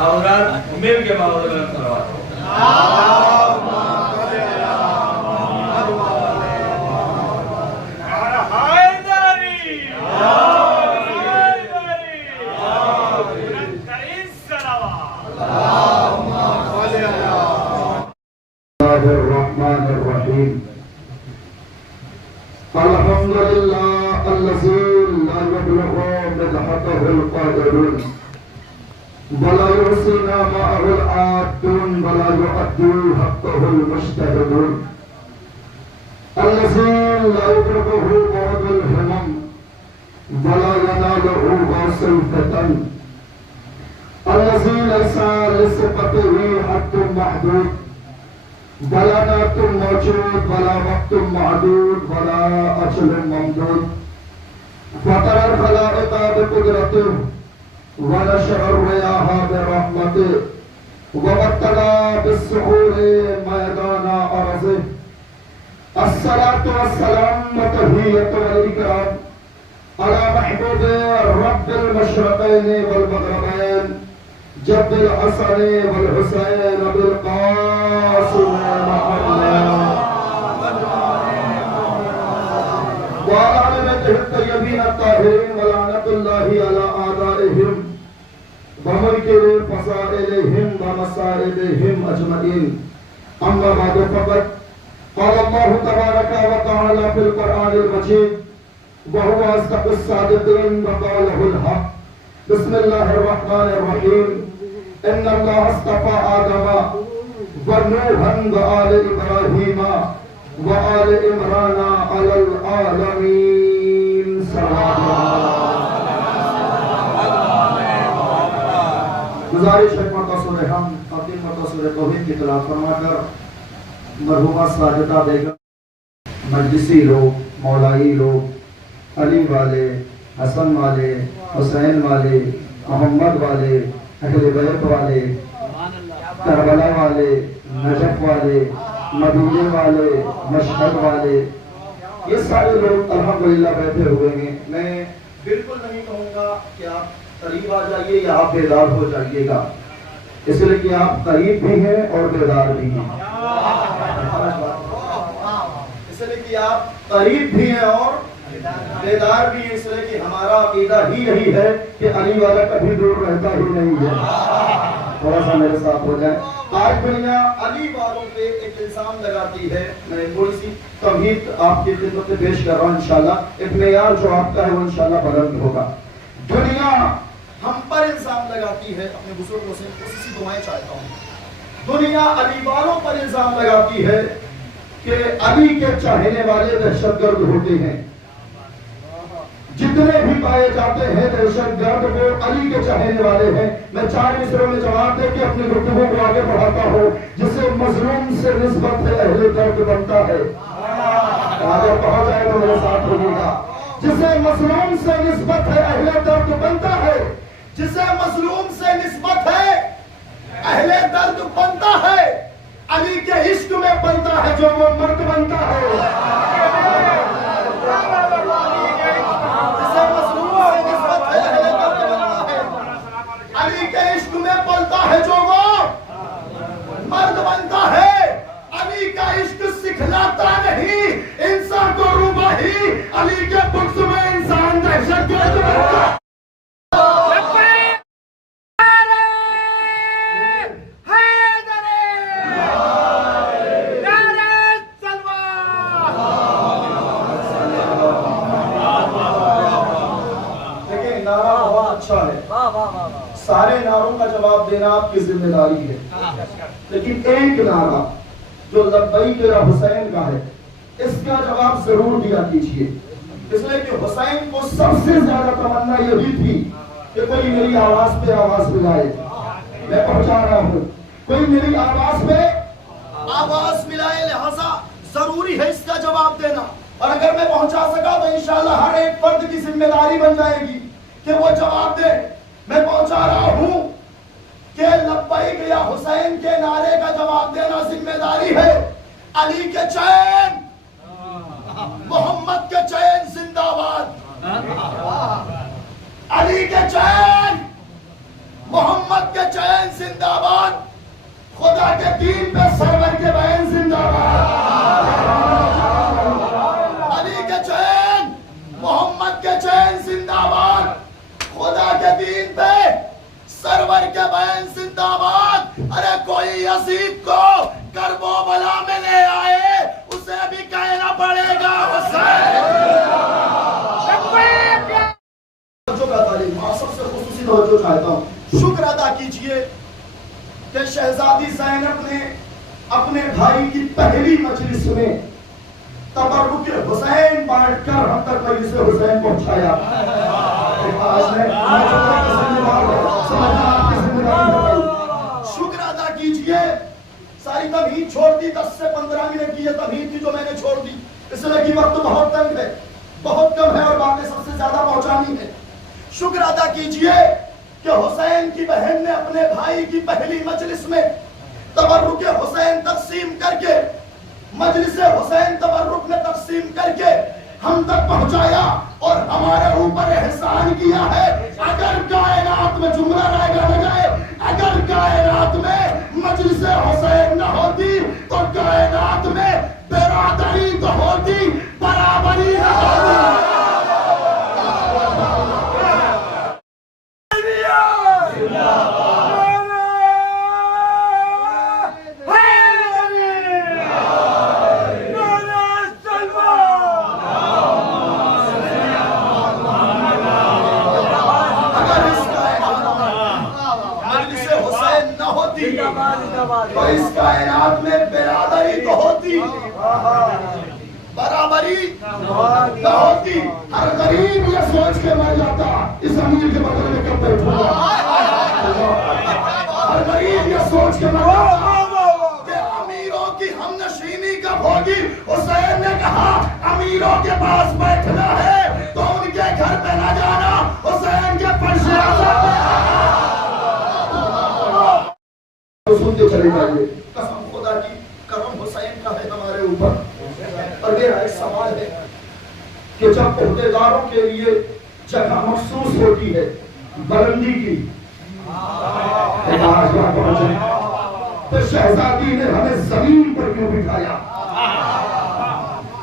हजरात मिल के मौला सलवात अल्हम्दुलिल्लाह अल्लज़ी ला यब्लुगु मिदहतहुल क़ादिरून वला युहसिना मअहुल आदून वला युअद्दी हक़्क़हुल मुज्तहिदून अल्लज़ी ला युद्रिकुहु बअदुल हिमम वला यनालुहु गौसुल फ़तन अल्लज़ी लैसा लिसिफ़तिही हद्दुन महदूद वला नातुम मौजूद वला वक्तुम महदूद वला अजलुम ममदूद फतरल खलाइक़ा बिक़ुदरतिही व नशअर रियाहा बिरहमतिही व वत्तला बिस्सुहूरि मैदाना अर्ज़िही अस्सलातु वस्सलाम व तहिय्यतु वल इकराम अला महबूबि रब्बिल मशरिक़ैनि वल मग़रिबैन जद्दिल हसन वल हुसैन बिल क़ासिम तय्यबीन ताहिरीन व लानतुल्लाहि अला आदाइहिम व मुनकिरि फसाइलिहिम व मसाइलिहिम अजमईन अम्मा बाद फ़क़त क़ाल अल्लाहु तबारक व तआला फ़िल क़ुरआनिल मजीद व हुवा अस्दक़ुस सादिक़ीन व क़ौलुहुल हक़ बिस्मिल्लाहिर रहमानिर रहीम इन्नल्लाह अस्तफ़ा आदम व नूहन व आले इब्राहीम व आले इमरान अलल आलमीन गुजारिश है मरतबा सूरह हम और 3 मरतबा सूरह तौहीद की तिलावत फरमाकर मरहुमा साजिदा बेगम मजलिसी लोग मौलाई लोग अली वाले हसन वाले हुसैन वाले मोहम्मद वाले अहले बैत वाले करबला वाले नजफ वाले मदीने वाले मशहद वाले ये सारे लोग अल्हम्दुलिल्लाह बैठे हुए हैं। मैं बिल्कुल नहीं कहूँगा कि आप करीब आ जाइए या आप बेदार हो जाइएगा, इसलिए कि आप करीब भी हैं और बेदार भी हैं। इसलिए कि आप करीब भी हैं और बेदार भी है, इसलिए कि हमारा अकीदा ही यही है कि अली वाला कभी दूर रहता ही नहीं है। थोड़ा सा मेरे साथ हो जाए। आज दुनिया अली वालों पे एक इल्जाम लगाती है। मैं थोड़ी सी तमहीद आपकी खिदमत में पेश कर रहा हूँ। इंशाल्लाह एक मेयार जो आपका है वो इंशाल्लाह बुलंद होगा। दुनिया हम पर इल्जाम लगाती है, अपने बुजुर्गों से उसी दुआएं चाहता हूँ। दुनिया अली वालों पर इल्जाम लगाती है कि अली के चाहने वाले दहशतगर्द होते हैं। जितने भी पाए जाते हैं दहशतगर्द वो अली के चाहने वाले हैं। मैं 4 मिसरों में जवाब दे के अपनी गुफ्तगू को आगे बढ़ाता हूँ। जिसे मजलूम से निस्बत है अहले दर्द बनता है। आगे पहुंच जाए तो मेरे साथ होगा। जिसे मजलूम से निस्बत है अहले दर्द बनता है। जिसे मजलूम से निस्बत है अहले दर्द बनता है। अली के इश्क में बनता है जो वो मर्द बनता है। अली के इश्क में पलता है जो वो मर्द बनता है। अली का इश्क सिखलाता नहीं इंसान को रूबाही। अली के बुक्स में इंसान दहशतगर्द बनता है। सारे नारों का जवाब देना आपकी जिम्मेदारी है, लेकिन एक नारा जो लब्बैक या हुसैन का है इसका जवाब जरूर दिया कीजिए। इसलिए कि हुसैन को सबसे ज्यादा तमन्ना यही थी कि कोई मेरी आवाज पे आवाज मिलाए। मैं पहुंचा रहा हूँ, कोई मेरी आवाज पे आवाज मिलाए, लिहाजा जरूरी है इसका जवाब देना। और अगर मैं पहुंचा सका तो इंशाल्लाह हर एक फर्द की जिम्मेदारी बन जाएगी कि वो जवाब दे। मैं पहुंचा रहा हूं कि लब्बैक या हुसैन के नारे का जवाब देना जिम्मेदारी है। अली के चैन, मोहम्मद के चैन जिंदाबाद। अली के चैन, मोहम्मद के चैन जिंदाबाद, खुदा के दीन पे सरवर के बहन जिंदाबाद, अली के चैन, मोहम्मद के चैन जिंदाबाद, खुदा के दीन पे सरवर के बहन जिंदाबाद। अरे कोई यजीद को करबो बला में ले आए, उसे भी कहना पड़ेगा हुसैन। सबसे खुसूसी तवज्जो चाहता हूं, शुक्र अदा कीजिए कि शहजादी ज़ैनब ने अपने भाई की पहली मजलिस में तबर्रुक हुसैन बांटकर हम तक मजलिस हुसैन पहुंचाया। शुक्र अदा कीजिए, सारी तमहीद छोड़ दी, 10 से 15 मिनट की ये तमहीद थी जो मैंने छोड़ दी, इसलिए कि वक्त बहुत तंग है, बहुत कम है और बातें सबसे ज्यादा पहुंचानी है। शुक्र अदा कीजिए कि हुसैन की बहन ने अपने भाई की पहली मजलिस में तबर्रुक हुसैन तकसीम करके, मजलिस हुसैन तबर्रुक में तकसीम करके हम तक पहुंचाया और हमारे ऊपर एहसान किया है। अगर कायनात में जुमला रहेगा न जाए, अगर कायनात में मजलिस हुसैन न होती तो कायनात में बिरादरी तो होती, बराबरी न होती। तो इस कायनात में बिरादरी तो होती, बराबरी तो होती। हर गरीब ये सोच के मर जाता, इस अमीर के बगल में कब बैठूंगा। हर गरीब ये सोच के मर जाता कि अमीरों की हमनशीनी कब होगी। हुसैन ने कहा अमीरों के पास बैठना है तो उनके घर पे न जाना, हुसैन के फर्श तो सुनते चले जाइए। कसम खुदा की, करम हुसैन का है हमारे ऊपर। और मेरा एक सवाल है कि जब ओहदेदारों के लिए जगह महसूस होती है बुलंदी की, तो शहजादी ने हमें जमीन पर क्यों बिठाया?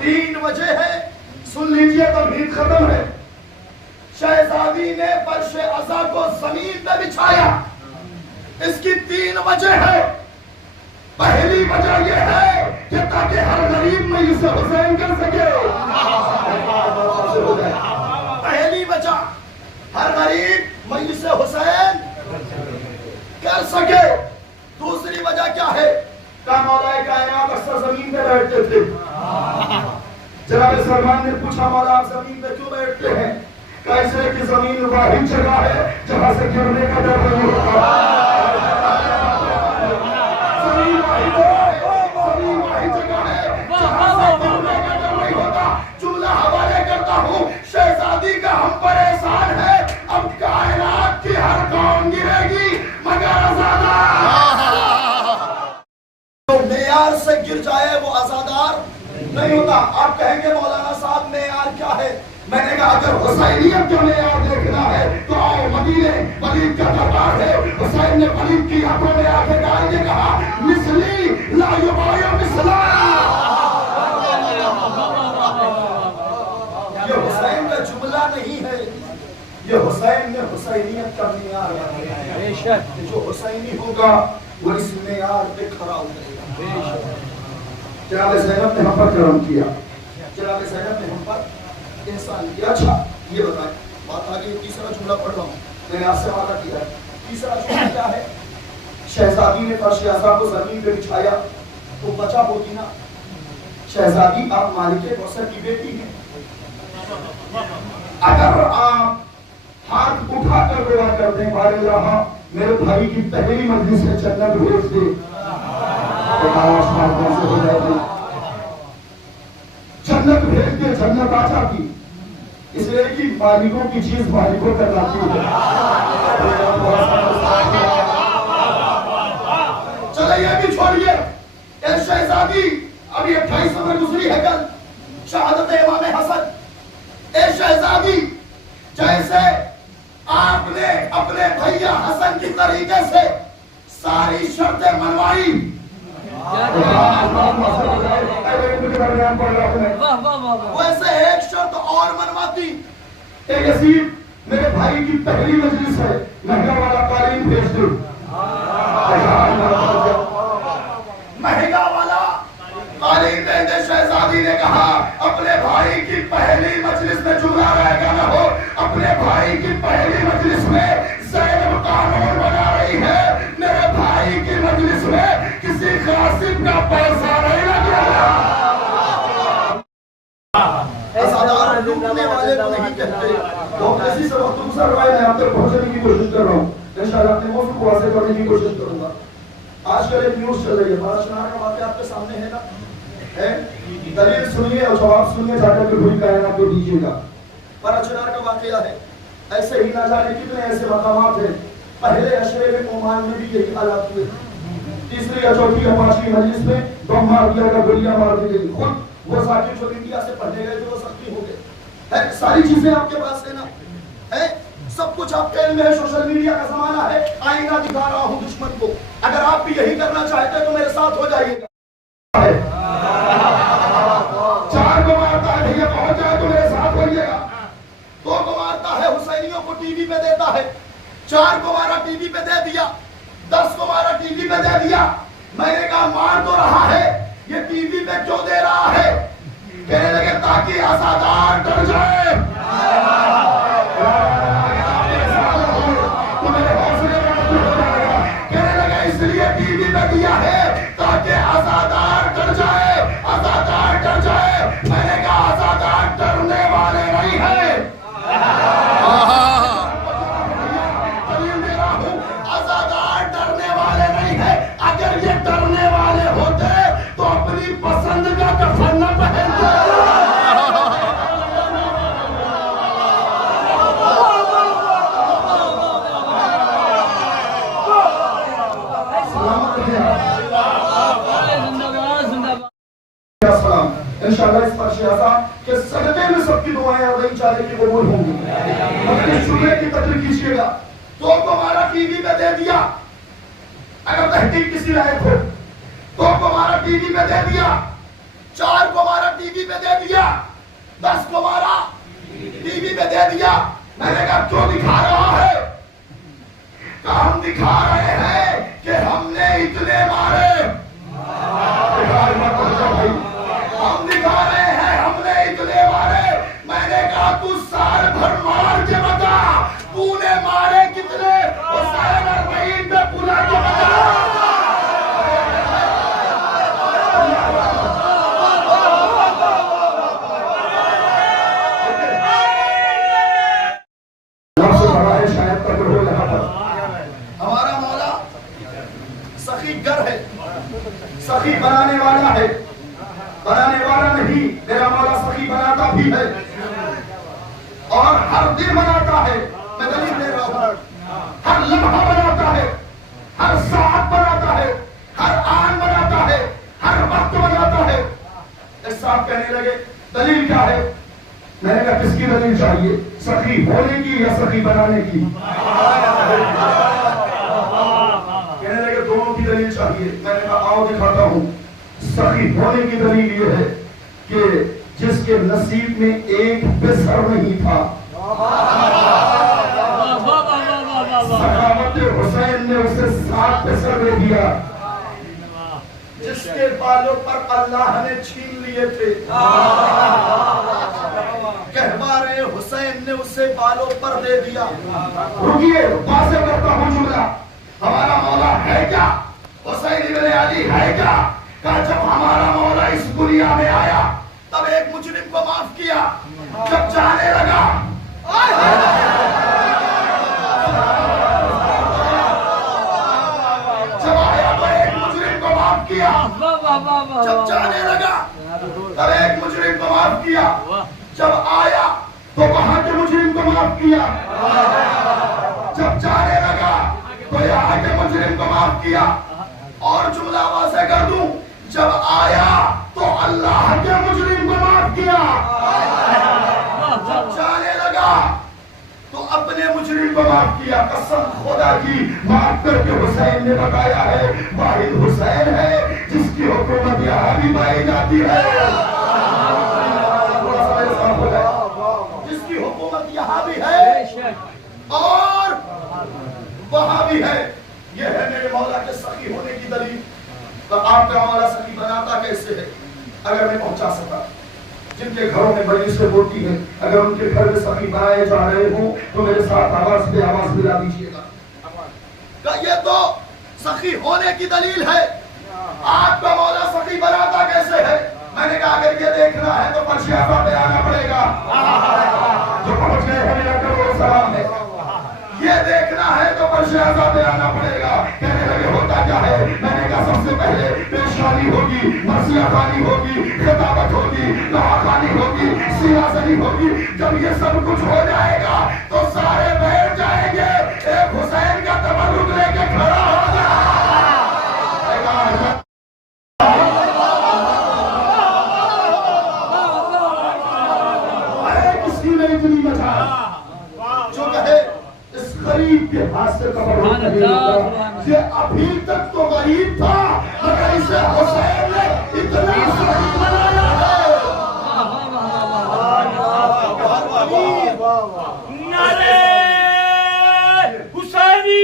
3 वजह है, सुन लीजिए, तमहीद खत्म है। शहजादी ने फर्श अज़ा को जमीन पर बिछाया, इसकी 3 वजह है। पहली वजह यह है कि ताकि हर गरीब में इसे हुसैन कर सके। पहली वजह, हर गरीब में इसे हुसैन कर सके। दूसरी वजह क्या है? का मौलाए कायनात अक्सर जमीन पे बैठते थे। जनाब सलमान ने पूछा, मौला आप जमीन पे क्यों बैठते हैं? कैसे कि जमीन वाहिद जगह है जहां से गिरने का डर नहीं होता। जुमला हवाले करता हूँ, शहजादी का हम पर एहसान है। अब कायनात की हर कौम गिरेगी मगर आज़ादा। तो मेयार से गिर जाए वो आज़ादार नहीं होता। आप कहेंगे मौलाना साहब मेयार क्या है? मैंने कहा अगर हुसैनियत का मेयार देखना है तो आओ मदीने, वलीद का दरबार है। हुसैन ने वलीद की आंखों में आंखें डाल के कहा मिसली ला युबाया मिसला। ये हुसैन का जुमला नहीं है, ये हुसैन ने हुसैनियत का मेयार है। जो हुसैनी होगा वो इस मेयार पे खरा उतरेगा। जनाब ज़ैनब ने हम पर करम किया, जनाब ज़ैनब ने हम पर एहसान किया। अच्छा ये बताएं, बात आगे तीसरा जुमला पढ़ रहा हूँ, मैंने आपसे वादा किया। तीसरा जुमला क्या है? शहजादी ने फर्श अज़ा को जमीन पे बिछाया तो बचा होती ना। शहजादी आप मालिक कौसर की बेटी हैं, अगर आप हाथ उठाकर दुआ कर दें बारे रहा मेरे भाई की पहली मजलिस से जन्नत भेज दे, जन्नत भेज दे, जन्नत आ जाती। इसलिए कि मालिकों की चीज मालिकों तक आती है। चले ये भी छोड़िए, शहजादी अभी 28 उम्र गुजरी है कल, शहादत इमाम हसन। ए शहजादी, जैसे आपने अपने भैया हसन की तरीके से सारी शर्तें मनवाई। वैसे एक शर्त और मनवाती। एक यसीर मेरे भाई की पहली मजलिस है, महंगा वाला कालीन भेज दो। महंगा वाला कालीन भेज दे। शहजादी ने कहा अपने भाई की पहली मजलिस में जुमला रहेगा न हो, अपने भाई की पहली मजलिस में ज़ैनब कानून बना रही है, मेरे भाई की मजलिस में किसी कासिम का पैसा नहीं लगेगा। असादार लूटने वाले को नहीं कहते। तो ऐसी सब वक्त गुजर रहा है, मैं आप तक पहुंचने की कोशिश कर रहा हूँ। इंशाअल्लाह अपने मौजूद को वाज़ेह करने की कोशिश करूंगा। आजकल एक न्यूज़ चल रही है, पाराशनार का वाक़या आपके सामने है ना, है? दलील सुनिए और जवाब सुनिए, जाकर के पूरी कायनात को दीजिएगा। पाराशनार का वाक़या है, ऐसे ही ना जाने कितने ऐसे मकामात हैं। पहले अशरे में ओमान में भी यही हालात हुए, तीसरी या चौथी या पांचवी मजलिस में बम मार दिया गया, गोलियां मार दी गई। खुद वो जाकिर जो इंडिया से पढ़ने गए थे वो जख्मी हो गए। सारी चीजें आपके पास है ना, है? सब कुछ आपके इल्म है। सोशल मीडिया का जमाना है, आईना दिखा रहा हूं दुश्मन को। अगर आप भी यही करना चाहते तो मेरे साथ हो जाइएगा। चार को मारता है भैया, पहुंच जाए तो मेरे साथ होइएगा। दो को मारता है, हुसैनियों को टीवी पे देता है। चार को मारा, टीवी पे दे दिया। 10 को मारा, टीवी पे दे दिया। मैंने कहा मार तो रहा है, ये टीवी पे क्यों दे रहा है? कहने लगे ताकि असादार डर जाए। कहने लगे इसलिए टीवी पे दिया है ताकि असादार डर जाए, असादार डर जाए। मैंने कहा असादार डरने वाले नहीं है। असादार डरने वाले नहीं है। अगर ये डरने वाले होते तो अपनी पसंद का कफन न पहनते। इंशाअल्लाह इस पर शियासा के सदक़े में सबकी दुआएं और नहीं चाहे कि कबूल होंगी। अपने शुक्र की कदर कीजिएगा। दो को मारा, टीवी पे दे दिया। अगर तहकीक किसी लायक हो, दो को मारा, टीवी पे दे दिया। चार को मारा, टीवी पे दे दिया। 10 को मारा, टीवी पे दे दिया। मैंने कहा क्यों दिखा रहा है? हम दिखा रहे हैं कि हमने इतने मारे। हम दिखा रहे हैं हमने इतने मारे। मैंने कहा तू साल भर मार के बता, तूने मारे कितने? हुसैन और वहीद पे बुला के बता। हमारा मौला सखी गर है, सखी बनाने वाला है, बनाने वाला नहीं। मेरा मौला सखी बनाता भी है और हर दिन बनाता है। मैं दलील दे रहा हूं, हर लम्हा बनाता है, हर साथ बनाता है, हर आन बनाता है, हर वक्त बनाता है। एक साहब कहने लगे दलील क्या है? मैंने कहा किसकी दलील चाहिए, सखी होने की या सखी बनाने की? कहने लगे दोनों की दलील चाहिए। मैंने कहा आओ दिखाता हूं। सही होने की दलील यह है कि जिसके नसीब में एक बिसर नहीं था, सखावत हुसैन ने उसे 7 बिसर दे दिया। जिसके बालों पर अल्लाह ने छीन लिए थे, कहवारे हुसैन ने उसे बालों पर दे दिया। रुकिए, वाज़ेह करता हूं जुमला। हमारा मौला है क्या? हुसैन इब्न अली है क्या? जब हमारा मौला इस दुनिया में आया तब एक मुजरिम को माफ किया। जब जाने लगा जब आया तो एक मुजरिम को माफ किया। जब जाने लगा तब एक मुजरिम को माफ किया। जब आया तो वहां के मुजरिम को माफ किया। जब जाने लगा तो यहाँ के मुजरिम को माफ किया। और जुमला वाज़ेह कर दूं, जब आया तो अल्लाह के मुजरिम को माफ किया। जब जाने लगा तो अपने मुजरिम को माफ किया। कसम खुदा की माफ करके हुसैन ने बताया है वाहिद हुसैन है जिसकी हुकूमत यहाँ भी पाई जाती है, जिसकी हुकूमत यहाँ भी है और वहां भी है। यह है मेरे मौला के सखी होने की दलील। तो आपका मौला सखी बनाता कैसे है? अगर मैं पहुंचा सका जिनके घरों में मजलिसें होती हैं, अगर उनके घर में सखी बनाए जा रहे हो तो मेरे साथ आवाज पे आवाज मिला दीजिएगा। ये तो सखी होने की दलील है। आपका मौला सखी बनाता कैसे है? मैंने कहा अगर ये देखना है तो पर्शियाजा पे आना पड़ेगा। जो पहुंच गए हैं मेरा करो सलाम है। ये देखना है तो पर्शियाजा पे आना पड़ेगा। कहने लगे होता क्या है? मैंने कहा सबसे पहले पेशवानी होगी, मर्सिया खानी होगी, खिताबत होगी, नवाखानी होगी, सियासनी होगी। जब ये सब कुछ हो जाएगा तो सारे बैठ जाएंगे, एक हुसैन का तबर्रुक लेके खड़ा होगा। किसी ने इतनी मचा जो कहे इस गरीब के हाथ से तबर्रुक नहीं होगा। ये अभी तक तो गरीब था मगर इसे हुसैन ने इतना सही बनाया है। नारे हुसैनी।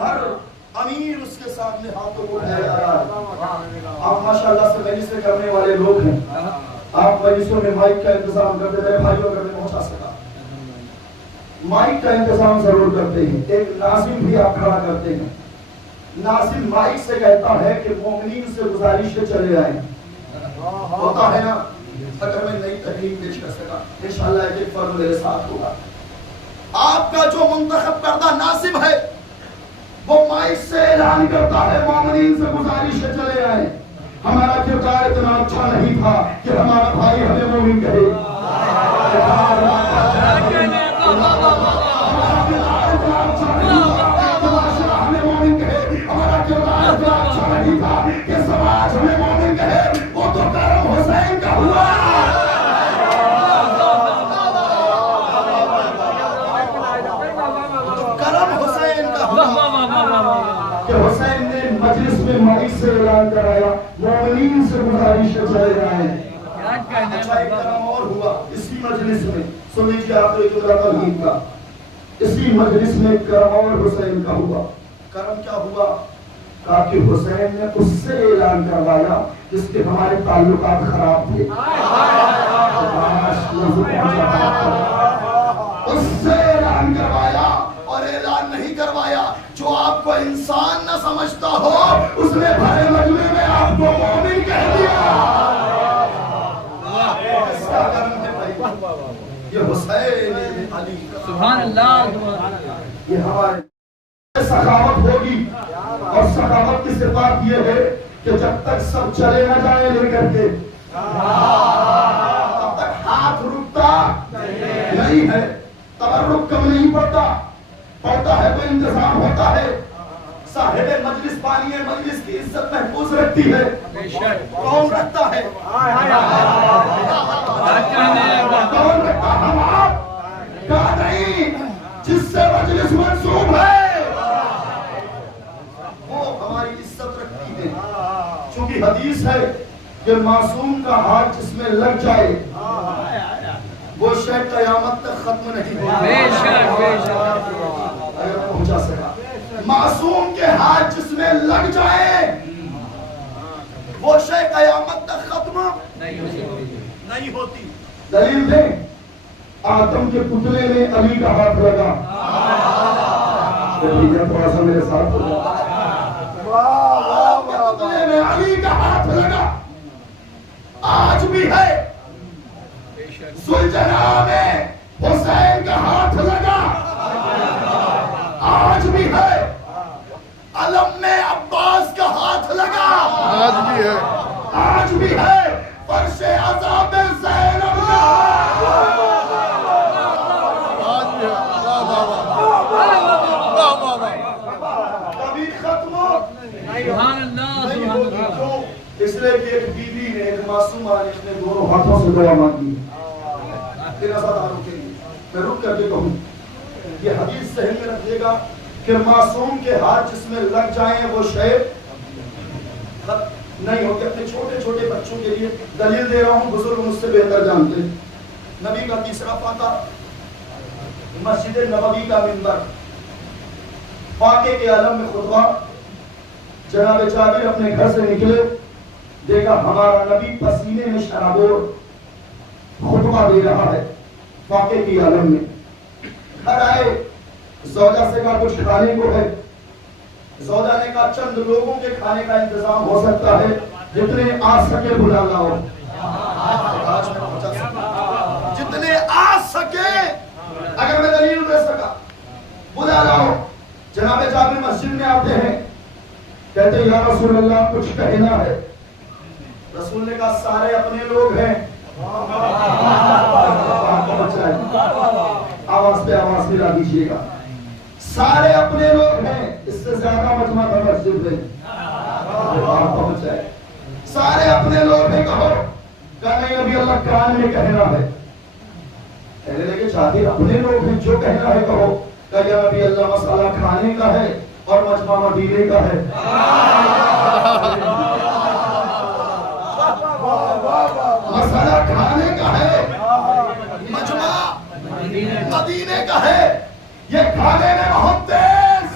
हर अमीर उसके सामने हाथों को फैलाया। आप माशाल्लाह से मजलिसें करने वाले लोग हैं। आप मजलिसों में माइक का इंतजाम करते रहे भाइयों, अगर मैं पहुंचा सका माइक का इंतजाम जरूर करते हैं। एक नाज़िम भी आप खड़ा करते हैं। नाज़िम माइक से कहता है कि मोमिनीन से गुजारिश है चले आए। होता है ना? अगर मैं नई तकलीफ पेश कर सका इंशाअल्लाह एक फर्ज मेरे साथ होगा। आपका जो मुंतखब करदा नाज़िम है वो माइक से ऐलान करता है मोमिनीन से गुजारिश है चले आए। हमारा किरदार इतना अच्छा नहीं था कि हमारा भाई हमें मोमिन कहे। हमें मोमिन कहे। हमारा किरदार इतना अच्छा नहीं था कि समाज हमें मोमिन कहे। वो तो करम हुसैन का हुआ। करम हुसैन का हुआ कि हुसैन ने मजलिस में माइक से ऐलान कराया मोमिनीन से गुजारिश चले जाए। अच्छा एक करम और हुआ इसी मजलिस में। सुन लीजिए आप एक तौहीद का। इसी मजलिस में करम और हुसैन का हुआ। करम क्या हुआ? कहा कि हुसैन ने उससे ऐलान करवाया जिसके हमारे ताल्लुकात खराब थे। उससे ऐलान करवाया और ऐलान नहीं करवाया जो आपको इंसान न समझता हो उसने भरे मजमे में आपको मोमिन कह दिया। इसका कर्म है भाई। ये हुसैन इब्न अली सुभान अल्लाह। ये हमारे सखावत होगी और सखावत की सिफात ये है कि जब तक सब चले न जाए लेकर के तब तक हाथ रुकता नहीं है। तबर्रुक कम नहीं पड़ता है तो इंतजाम होता है। साहिबे मजलिस पानी मजलिस की इज्जत महफूज रखती है। कौन रखता है? कौन रखता? हम आप का नहीं, जिससे मजलिस मंसूब है वो हमारी इज्जत रखती है। क्योंकि हदीस है कि मासूम का हाथ जिसमें लग जाए वो शायद कयामत तक खत्म नहीं होगा। अगर पहुंचा सका मासूम के हाथ जिसमें लग जाए वो शायद कयामत तक खत्म नहीं होती। दलील दे आदम के पुतले में अली का हाथ लगा। थोड़ा सा मेरे साथ पुतले में अली का हाथ लगा। आज भी है सुलझना में हुसैन का हाथ लगा। आज भी है अलम में अब्बास का हाथ लगा। आज भी है। आज भी है फर्शे अज़ाब में ज़ैनब का। आज भी है। कभी खत्म इसलिए कि एक बीवी ने एक मासूमा ने अपने दोनों हाथों से दुआ मांगी। बिरादरों के लिए मैं रुक करके कहूँ, ये हदीस सहन में रखिएगा कि मासूम के हाथ जिसमें लग जाए वो शय नहीं होते। अपने छोटे छोटे बच्चों के लिए दलील दे रहा हूँ, बुजुर्ग मुझसे बेहतर जानते। नबी का तीसरा फाका, मस्जिद नबवी का मिंबर, फाके के आलम में खुतबा। जनाब जाबिर अपने घर से निकले, देखा हमारा नबी पसीने में शराबोर खुतबा दे रहा है फाके के आलम में। घर आए, ज़ौजा से कहा कुछ खाने को है। ज़ौजा ने कहा चंद लोगों के खाने का इंतजाम हो सकता है, जितने आ सके बुला लाओ। आज मैं पहुंचा सकता, जितने आ सके, अगर मैं दलील दे सका बुला लाओ। जनाब जाबिर मस्जिद में आते हैं, कहते या रसूल अल्लाह कुछ कहना है। रसूल ने कहा सारे अपने लोग हैं। आवाज पे आवाज मिला दीजिएगा, सारे अपने लोग हैं। इससे ज्यादा मजमा था मस्जिद में, पहुंच जाए। सारे अपने लोग हैं कहो। कहा नहीं अभी अल्लाह कान में कहना है। कहने लगे चाहते अपने लोग हैं, जो कहना है कहो। कहा अभी अल्लाह मसाला खाने का है और मजमा मदीने का है। मसाला खाने का है, मजमा मदीने का है। ये खाने में बहुत तेज,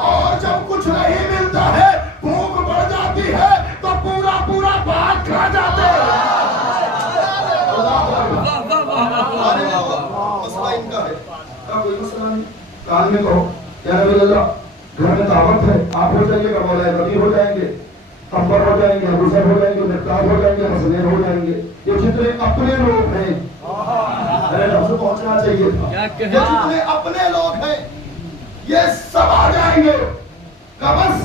और जब कुछ नहीं मिलता है भूख बढ़ जाती है तो पूरा पूरा भात खा जाते हैं। मसला इनका है, कोई मसला नहीं। कान में कहो या नबी अल्लाह घर में दावत है, आप हो जाइएगा, मौला रबी हो जाएंगे, अंबर हो जाएंगे, गुजर हो जाएंगे, मिफ्ताह हो जाएंगे, हसनैन हो जाएंगे। ये जितने अपने लोग हैं, अरे हमसे पहुंचना चाहिए था। ये जितने अपने लोग हैं ये सब आ जाएंगे। बस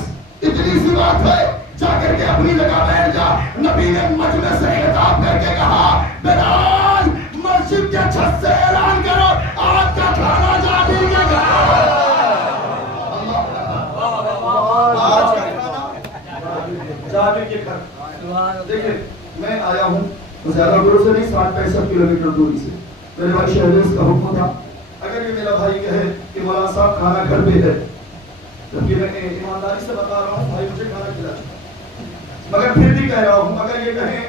इतनी सी बात है, जाकर के अपनी जगह बैठ जा। नबी ने मजमे से खिताब करके कहा बिलाल मस्जिद के छत से ऐलान करो आज का खाना जाबिर के घर। आज का खाना जाबिर के घर। देखिए मैं आया हूँ ज्यादा दूर से नहीं, 60-65 किलोमीटर दूरी से। मेरे भाई शहरेज का हुक्म था, अगर ये मेरा भाई कहे कि मौलाना साहब खाना घर पे है, जबकि मैं ईमानदारी से बता रहा हूँ भाई मुझे खाना खिला चुका, मगर फिर भी कह रहा हूँ अगर ये कहें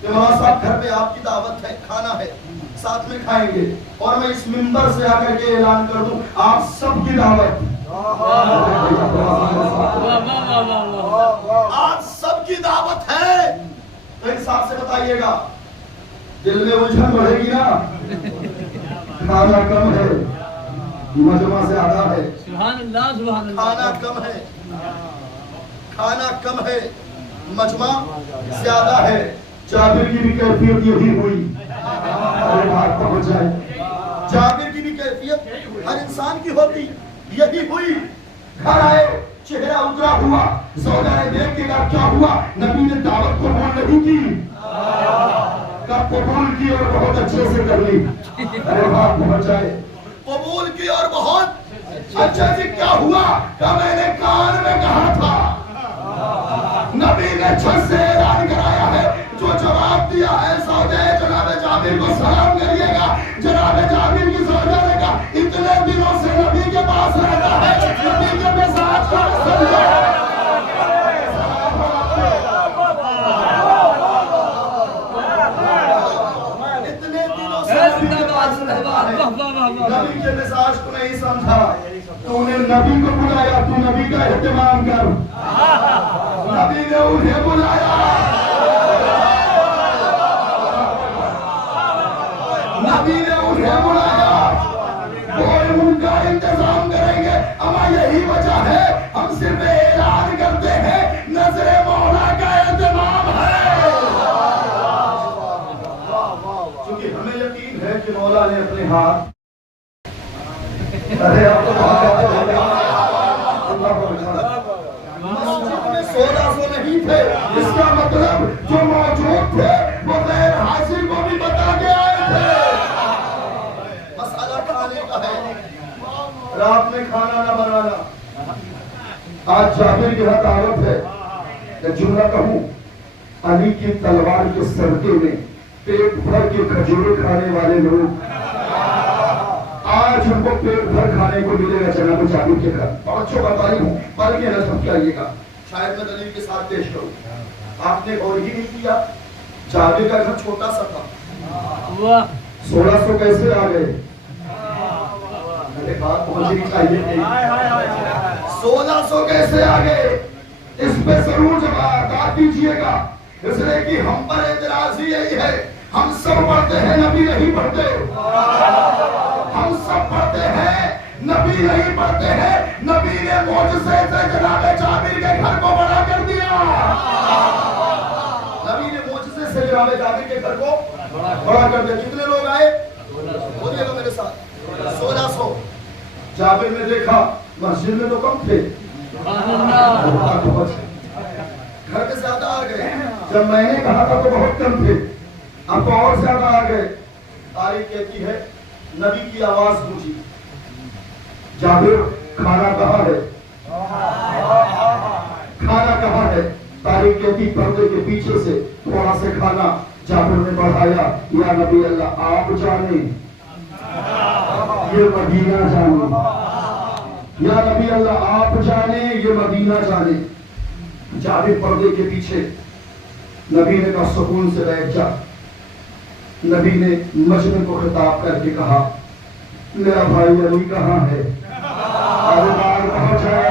कि मौलाना साहब घर पे आपकी दावत है, खाना है, साथ में खाएंगे, और मैं इस मिंबर से आकर के ऐलान कर दूं आप सबकी दावत, आज सबकी दावत है, तो इंसाफ से बताइएगा दिल में उलझन बढ़ेगी ना। खाना कम है, मजमा ज्यादा है। सुभान अल्लाह, सुभान अल्लाह। खाना कम है, खाना कम है, मजमा ज्यादा है। जाबिर की भी कैफियत यही हुई। अरे बात पहुंच जाए, जाबिर की भी कैफियत हर इंसान की होती यही हुई। घर आए, चेहरा उतरा हुआ, ज़ौजा ने देख के कहा क्या हुआ? नबी ने दावत को कबूल नहीं की, कब कबूल की और बहुत अच्छे से कर ली। अरे बात पहुंच जाए, कबूल की और बहुत अच्छे से। क्या हुआ? क्या मैंने कान में कहा था, नबी ने छत से ऐलान कराया है। जो जवाब दिया है ज़ौजा जनाब जाबिर को सलाम करिएगा। जनाब जाबिर की ज़ौजा ने कहा इतने दिनों से नबी के पास रहता है, नबी के मिजाज का इतने दिनों से नबी के पास रहता है, नबी के मिजाज को नहीं समझा। तूने नबी को बुलाया, तू नबी का एहतमाम कर। नबी ने उन्हें बुलाया, नबी ने उन्हें बुलाया, वो उनका इंतजाम करेंगे। अमा यही वजह है हम सिर्फ ऐलान करते हैं, नजरे मौला का एहतमाम है। क्योंकि हमें यकीन है कि मौला ने अपने हाथ, अरे सो नहीं थे, इसका मतलब जो मौजूद थे वो गैर हाजिर को भी बता के आए थे। मसाला खाने का है, रात में खाना ना बनाना। आज जाबिर की दावत है, जुमला कहूं, अली की तलवार के सरके में पेट भर के खजूर खाने वाले लोग आज हमको पेट भर खाने को मिलेगा जनाब जाबिर के घर। बच्चों का तारीफ हूँ, पढ़ के न समझाइएगा, शायद मैं दलील के साथ पेश करूँ। आपने गौर ही नहीं किया, जाबिर का घर छोटा सा था, 1600 कैसे आ गए? मेरे बात पहुंचनी चाहिए। 1600 कैसे आ गए? इस पे जरूर जवाब दीजिएगा, इसलिए कि हम पर एतराज ही यही है, हम सब पढ़ते हैं, नबी नहीं पढ़ते। हम सब पढ़ते हैं, नबी नहीं पढ़ते हैं। नबी ने मोजज़े से जनाब जाबिर के घर को बड़ा कर दिया। नबी ने मोजज़े से जनाब जाबिर के घर को बड़ा कर दिया। कितने लोग आए? बोलिएगा मेरे साथ, 1600। जाबिर ने देखा मस्जिद में तो कम थे, घर पे ज्यादा आ गए। जब मैंने कहा था तो बहुत कम थे, अब तो और ज्यादा आ गए। तारीख कहती है नबी की आवाज गूंजी, जाबिर खाना कहाँ है? खाना कहाँ है? तारीख कहती पर्दे के पीछे से थोड़ा से खाना जाबिर ने बढ़ाया। या नबी अल्लाह आप जाने, ये मदीना जाने। या नबी अल्लाह आप जाने, ये मदीना जाने। जाबिर पर्दे के पीछे, नबी ने कहा सुकून से बैठ जा। नबी ने मजनू को खिताब करके कहा मेरा भाई अली कहाँ है? अरे बार पहुंच जाए,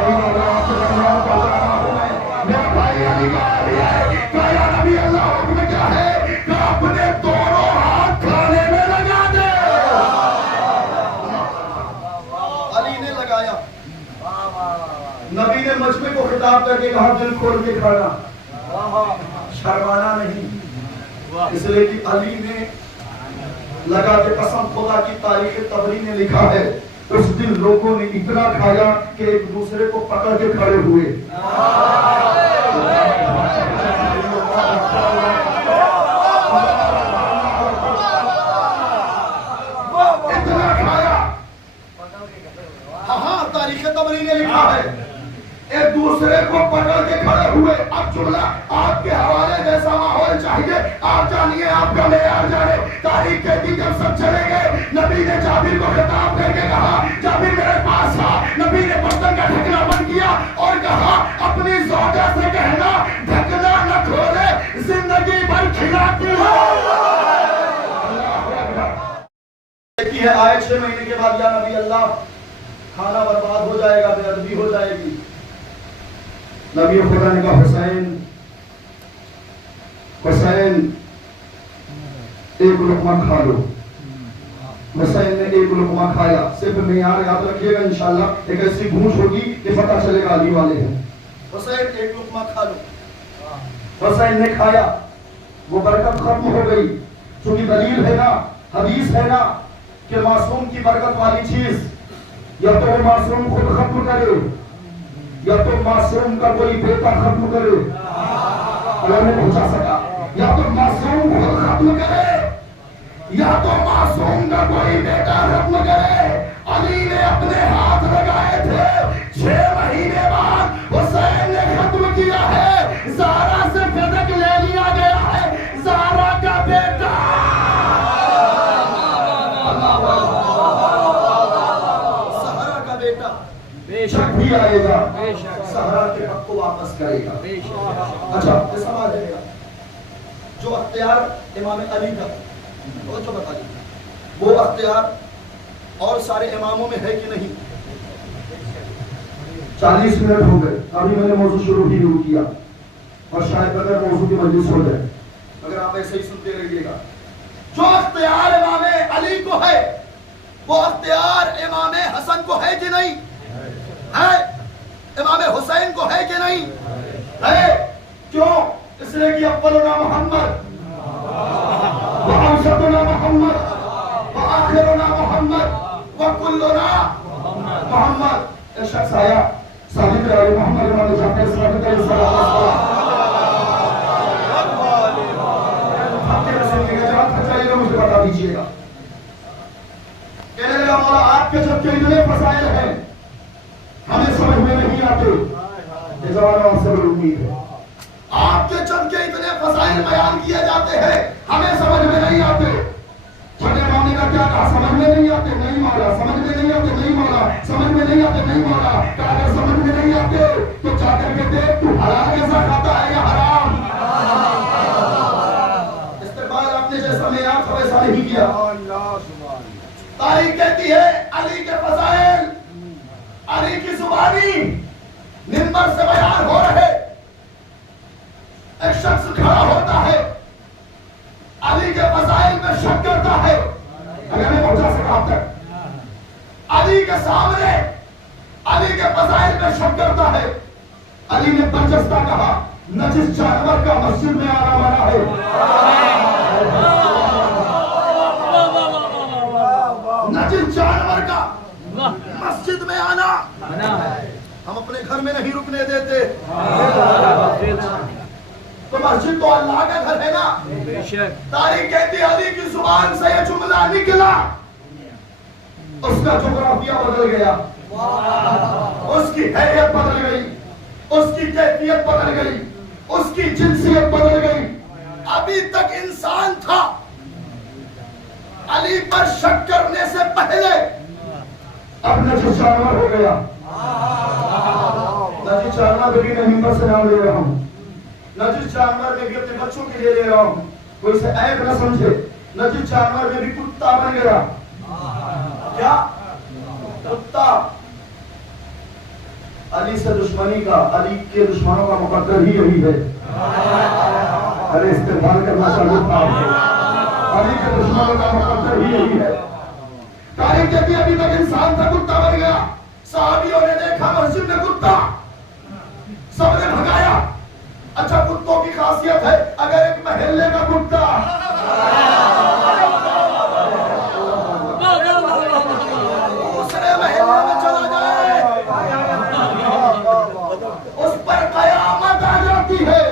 मेरा भाई अली कहाँ है? कहा नबी अल्लाह हुक्म क्या है? अपने दोनों हाथ खाने में लगा दे। अली ने लगाया। नबी ने मजनू को खिताब करके कहा दिल खोल के खाना, शर्माना नहीं, इसलिए कि अली ने लगा के कसम खुदा की तारीख तबरी ने लिखा है उस दिन लोगों ने इतना खाया कि एक दूसरे को पकड़ के खड़े हुए। इतना खाया, हाँ तारीख तबरी ने लिखा है एक दूसरे को पकड़ के खड़े हुए। अब जुमला आपके हवाले जैसा माहौल चाहिए, आप जानिए, आपका मेयार जाने। तारीख कहती जब सब चले गए, नबी ने जाबिर को खिताब करके कहा जाबिर मेरे पास आ। नबी ने बर्तन का ढकना बंद किया और कहा अपनी ज़ौजा से कहना ढकना न खोले, जिंदगी भर खिलाती हो। है आए 6 महीने के बाद, या नबी अल्लाह खाना बर्बाद हो जाएगा, बेअदबी हो जाएगी। नबी खुदा ने कहा हुसैन, हुसैन एक लुकमा खा लो। हुसैन ने एक लुकमा खाया। सिर्फ मेयार याद रखिएगा, इंशाल्लाह एक ऐसी गूंज होगी कि पता चलेगा अली वाले हैं। हुसैन एक लुकमा खा लो। हुसैन ने खाया, वो बरकत खत्म हो गई। क्योंकि दलील है ना, हदीस है ना कि मासूम की बरकत वाली चीज या तो मासूम खुद खत्म करे या तो मासूम का कोई बेटा खत्म करे। अल्लाह ने पहुंचा सका, या तो मासूम खुद खत्म करे या तो मासूम का कोई बेटा खत्म करे। अली ने अपने हाथ लगाए थे, 6 महीने बाद हुसैन ने खत्म किया है। ज़ारा से फदक ले लिया गया है, ज़ारा का बेटा। ज़ारा का बेटा बेशक भी आएगा, सहरा के हक को वापस करेगा। अच्छा ये सवाल है जो अख्तियार इमाम अली का, वो जो बता दीजिए, वो अख्तियार और सारे इमामों में है कि नहीं? 40 मिनट हो गए, अभी मैंने मौजू शुरू ही नहीं किया और शायद अगर मौजू की मजलिस हो जाए, अगर आप ऐसे ही सुनते रहिएगा। जो अख्तियार इमाम अली को है वो अख्तियार इमाम हसन को है कि नहीं है? इमाम हुसैन को है कि नहीं है? क्यों? इसलिए कि अव्वलुना मोहम्मद व औसतुना मोहम्मद व आखिरुना मोहम्मद व कुल्लुना मोहम्मद। एक शख्स आया, सादिक अली मोहम्मद इमाम जाफर सादिक अली सल्लल्लाहु अलैहि वसल्लम मुझे बता दीजिएगा। कहने लगा मौला आपके सबके इतने फसाइल हैं हमें समझ में नहीं आते। जवाब आपसे बड़ी उम्मीद है, आपके चंद के इतने फसाइल बयान किए जाते हैं, हमें समझ में नहीं आते। छोटे मौनी का क्या कहा, समझ में नहीं आते, नहीं मौला, समझ में नहीं आते, नहीं मौला, समझ में नहीं आते, नहीं मौला। अगर समझ में नहीं आते तो जाकर के देख तू हलाल कैसा खाता है या हराम। इस्तेमाल आपने जैसा मेयार था वैसा नहीं किया। तारीख कहती है अली के फसाइल, अली की जुबानी मिंबर से बयान हो रहे। एक शख्स खड़ा होता है, अली के फसाइल में शक करता है, अगर मैं पहुंचा सका आप तक, अली के सामने अली के फसाइल में शक करता है। अली ने बरजस्ता कहा, नजिस जानवर का मस्जिद में आना मना है। नजिस जानवर का मस्जिद में आना हम अपने घर में नहीं रुकने देते। तो मस्जिद तो अल्लाह का घर है ना। तारीख कहती है अली की जुबान से यह जुमला निकला, उसका जोग्राफिया बदल गया, उसकी हैयत बदल गई, उसकी कैफियत बदल गई, उसकी जिन्सियत बदल गई। अभी तक इंसान था, अली पर शक करने से पहले अब नजीब जानवर हो गया। नजीब जानवर भी मैं हिम्मत से नाम ले रहा हूं, नजीब जानवर में भी अपने बच्चों के लिए ले रहा हूं, कोई से ऐब न समझे। नजीब जानवर में भी कुत्ता बन गया। क्या कुत्ता? अली से दुश्मनी का, अली के दुश्मनों का मुकद्दर ही यही है। अरे इस्तेमाल करना चालू था, अली के दुश्मनों का मुकद्दर ही यही है। तारीख कहती अभी तक इंसान था, कुत्ता बन गया। साहबियों ने देखा मस्जिद में कुत्ता, सबने भगाया। अच्छा, कुत्तों की खासियत है, अगर एक महल्ले का कुत्ता दूसरे महल्ले में चला जाए, उस पर कयामत आ जाती है।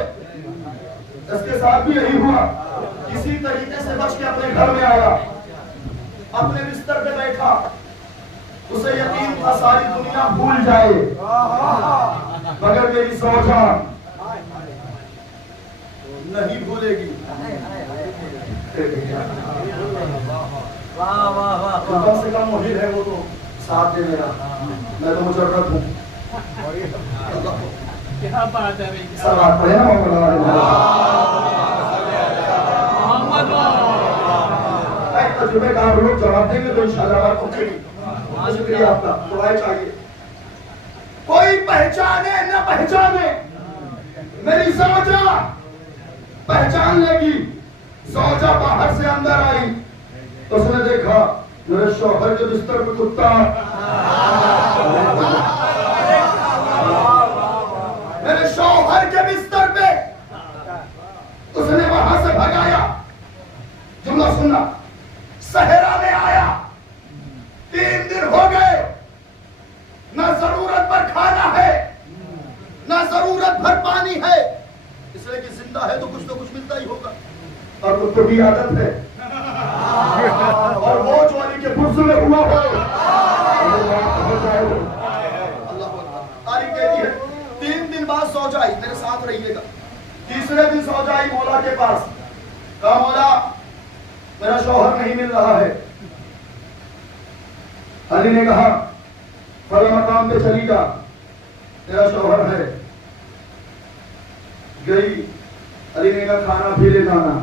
इसके साथ भी यही हुआ। किसी तरीके से बच के अपने घर में आया, अपने बिस्तर पे बैठा, उसे यकीन था सारी दुनिया भूल जाए मगर मेरी सोचा नहीं भूलेगी। तो कम से कम मुहिर है वो, तो साथ दे मेरा, मैं तो मुजर्रद हूँ। क्या बात है, सब बात पढ़े ना तजुर्बेकार लोग जवाब देंगे तो इंशाअल्लाह बात पहुंचेगी। शुक्रिया आपका, दुआएं चाहिए। कोई पहचाने न पहचाने, मेरी सौजा पहचान लेगी। सौजा बाहर से अंदर आई तो उसने देखा मेरे शौहर के बिस्तर में कुत्ता, मेरे शौहर के बिस्तर पे। उसने वहां से भगाया। जुमला सुनना, सहरा में आया, 3 दिन हो गए, ना जरूरत पर खाना है, ना जरूरत भर पानी है, इसलिए कि जिंदा है तो कुछ मिलता ही होगा। और कुत्ते की आदत है, और वो जो अली के पुर्ज में हुआ हो तारीख कहती है 3 दिन बाद सौजाई मेरे साथ रहिएगा। तीसरे दिन सौजाई मौला के पास, कहा मौला मेरा शौहर नहीं मिल रहा है। अली ने कहा फला मकाम पे चली जा, तेरा शौहर है। गई, अली ने कहा खाना भी ले जाना।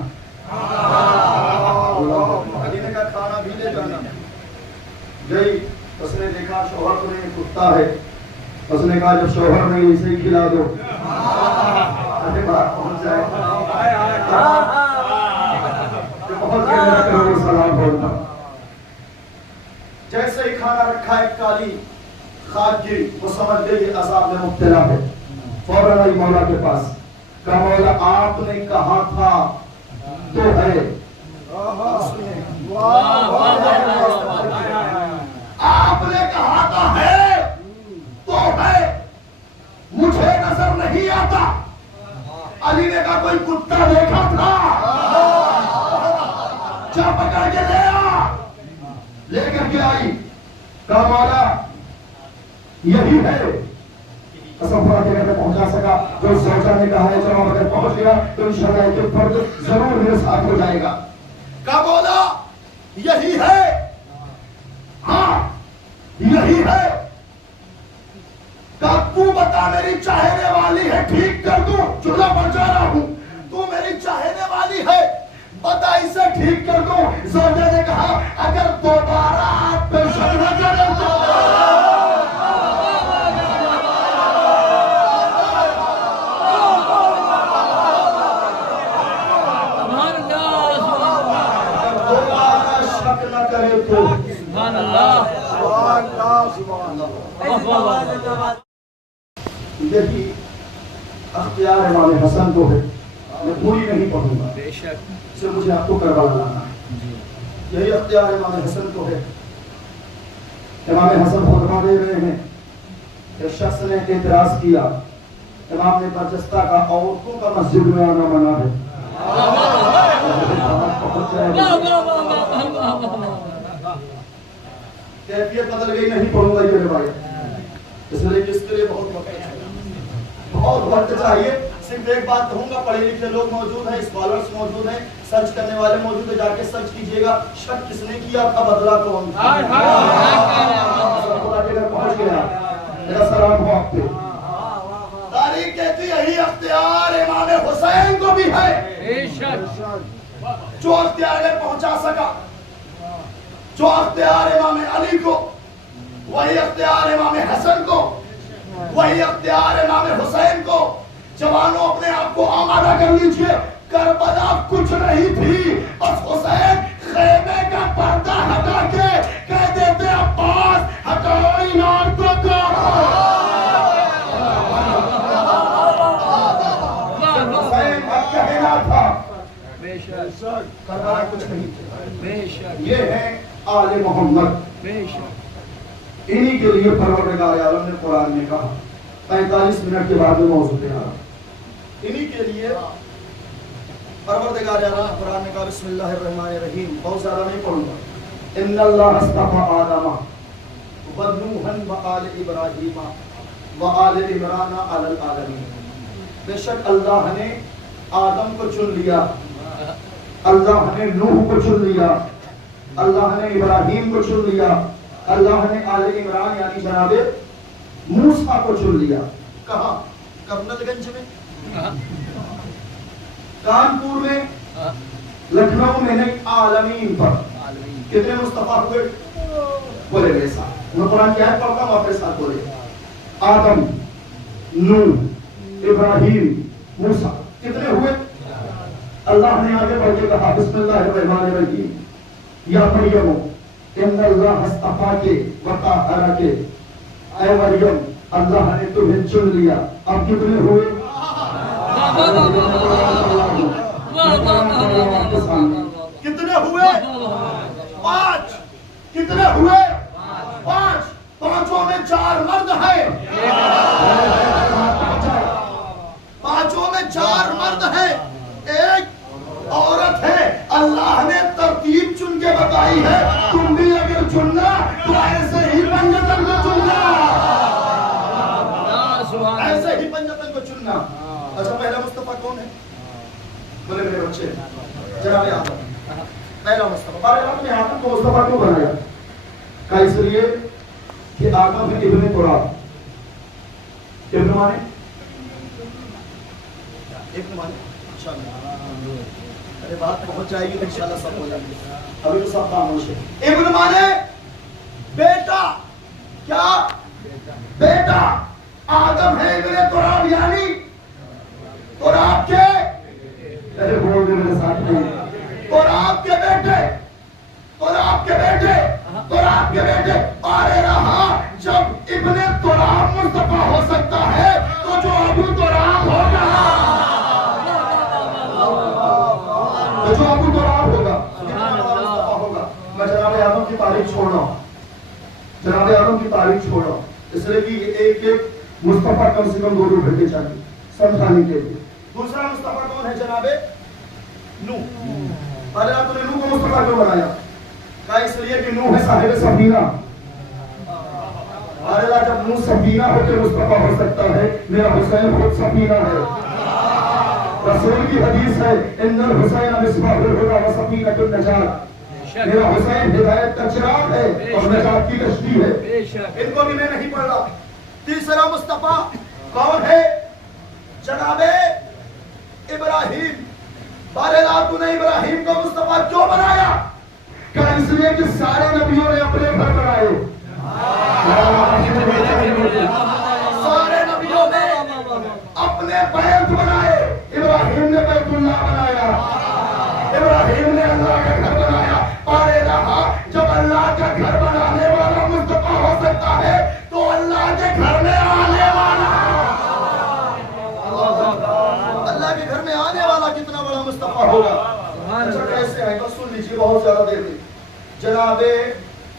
अली ने कहा खाना भी ले जाना। गई, उसने देखा शौहर तो नहीं, कुत्ता है। उसने कहा जब शौहर नहीं इसे ही खिला दो। अरे बात पहुंच जाए, सलाम बोलना। जैसे ही खाना रखा, एक काली खाक गिरी, वो समझ गई अजाब में मुब्तला है। फौरन आई मौला के पास, कहा मौला आपने कहा था तो है, आपने कहा था है तो है, मुझे नजर नहीं आता। अली ने कहा कोई कुत्ता देखा था, जा पकड़ के ले आ। लेकर के आई, कहा मौला यही है, कसम खुदा के घर में पहुंचा सका। जो सोचा ने कहा है जनाब अगर पहुंच गया तो इंशाल्लाह एक फर्द जरूर मेरे साथ हो जाएगा। क्या बोला? यही है, हाँ यही है। का तू बता मेरी चाहने वाली है, ठीक कर दूं? चूल्हा बचा रहा हूं, तू मेरी चाहने वाली है, बता इसे ठीक कर दूं? जोजा ने कहा अगर दोबारा आप पे शक न करें तो दोबारा शक न करे तो देखिए अख्तियार इमाम हसन को है, मैं पूरी नहीं पढ़ूंगा, सिर्फ मुझे आपको करबला लाना है। यही अख्तियार इमाम हसन को है। इमाम हसन खुतबा दे रहे हैं, एक शख्स ने एतराज किया, इमाम ने बरजस्ता का औरतों का मस्जिद में आना मना है। कैफियत बदल गई, नहीं पढ़ूंगा ये रिवायत, इसलिए किसके लिए बहुत वक्त चाहिए। सिर्फ एक बात कहूंगा, पढ़े लिखे लोग मौजूद हैं, स्कॉलर्स मौजूद हैं, सर्च करने वाले मौजूद हैं, जाके सर्च कीजिएगा शक किसने किया था, बदला कौन था। पहुंच गया, मेरा सलाम हो आप पे। तारीख कहती यही अख्तियार इमाम हुसैन को भी है, जो अख्तियार ने पहुंचा सका, जो अख्तियार इमाम अली को, वही अख्तियार इमाम हसन को, वही अख्तियार इमाम हुसैन को। जवानों अपने आप को आमादा कर लीजिए, करबला कुछ नहीं थी, बस हुसैन खेमे का पर्दा हटा के कह देते अब्बास हटाओ इन औरतों को। हुसैन का कहना था करबला कुछ नहीं था। ये है आले मोहम्मद, इन्हीं के लिए परवरदिगार आलम ने कुरान में कहा 45 मिनट के बाद में मौजूद है, इन्हीं के लिए परवरदिगार आलम ने कुरान में कहा बिस्मिल्लाहिर्रहमानिर्रहीम, बहुत ज्यादा नहीं पढ़ूंगा। इन्नल्लाह अस्तफा आदम व नूहन व आल इब्राहीम व आल इमरान अलल आलमीन। बेशक अल्लाह ने आदम को चुन लिया, अल्लाह ने नूह को चुन लिया, अल्लाह ने इब्राहीम को चुन लिया, अल्लाह ने आले इमरान यानी जनाबे मूसा को चुन लिया। कहा? कर्नलगंज में, कानपुर में, लखनऊ में नहीं, आलमीन पर। कितने मुस्तफा हुए? बोले मेरे साथ, मैं कुरान की आयत पढ़ता हूं, आपके साथ बोले। आदम, नूह, इब्राहीम, मूसा, कितने हुए? अल्लाह ने आगे बढ़ के कहा बिस्मिल्लाहिर्रहमानिर्रहीम या मरियम इन्नल्लाह अस्तफा के वताहरा के, ऐ मरियम अल्लाह ने तुम्हें चुन लिया। अब कितने हुए? कितने हुए? 5। कितने हुए? 5। पांचों में 4 मर्द हैं, पांचों में 4 मर्द हैं, एक औरत है। अल्लाह ने तरतीब चुन के बताई है, तुम भी अगर चुनना तो ऐसे ही पंजतन को चुनना, ऐसे ही पंजतन को चुनना। अच्छा पहला मुस्तफा कौन है? बोले मेरे बच्चे जनाब आदम, पहला मुस्तफा। आपने आदम को मुस्तफा क्यों बनाया? का इसलिए कि आदम है इब्ने तुराब। इब्न माने इब्न माने अरे बात पहुंच जाएगी तो इंशाल्लाह सब हो जाएगी, अभी तो सब खामोश है। इब्न माने बेटा, क्या बेटा? आदम है इब्ने तुराब यानी तुराब के, अरे बोल दे मेरे साथ में, तुराब के बेटे, तुराब के बेटे, तुराब के बेटे। अरे रहा जब इब्ने तुराब मुस्तफा हो सकता है तो जो अबू तुराब होगा, जो अबू तुराब होगा होगा। मैं जनाब आदम की तारीफ छोड़ रहा हूँ, जनाब आदम की तारीफ छोड़ रहा हूँ, इसलिए कि एक एक मुस्तफा कम से कम 2 घंटे चाहिए समझाने के लिए। दूसरा मुस्तफा कौन है? जनाबे नूह। अरे आपने नूह को मुस्तफा क्यों बनाया? क्या इसलिए कि नूह है साहिब सफीना। बहरहाल जब मुंह सफीना होकर मुस्तफा हो सकता है, मेरा हुसैन खुद सफीना है। रसूल की हदीस है, इन्नल हुसैन मिसबाहुल हुदा व सफीनतुन नजात। मेरा हुसैन हिदायत का चिराग है और नजात की कश्ती है। इनको भी मैं नहीं पढ़ रहा। तीसरा मुस्तफा कौन है? जनाबे इब्राहिम। बहरहाल तूने इब्राहिम को मुस्तफा क्यों बनाया? क्या इसलिए कि सारे नबियों ने अपने घर बनाए। सारे नबियों ने अपने बैत बनाए। इब्राहिम ने बैतुल्लाह बनाया, इब्राहिम ने अल्लाह का घर बनाया। और जब अल्लाह का घर बनाने वाला मुस्तफा हो सकता है तो अल्लाह के घर में आने वाला, अल्लाह के घर में आने वाला कितना बड़ा मुस्तफा होगा। अच्छा कैसे आएगा सुन लीजिए, बहुत ज्यादा देर में। जनाबे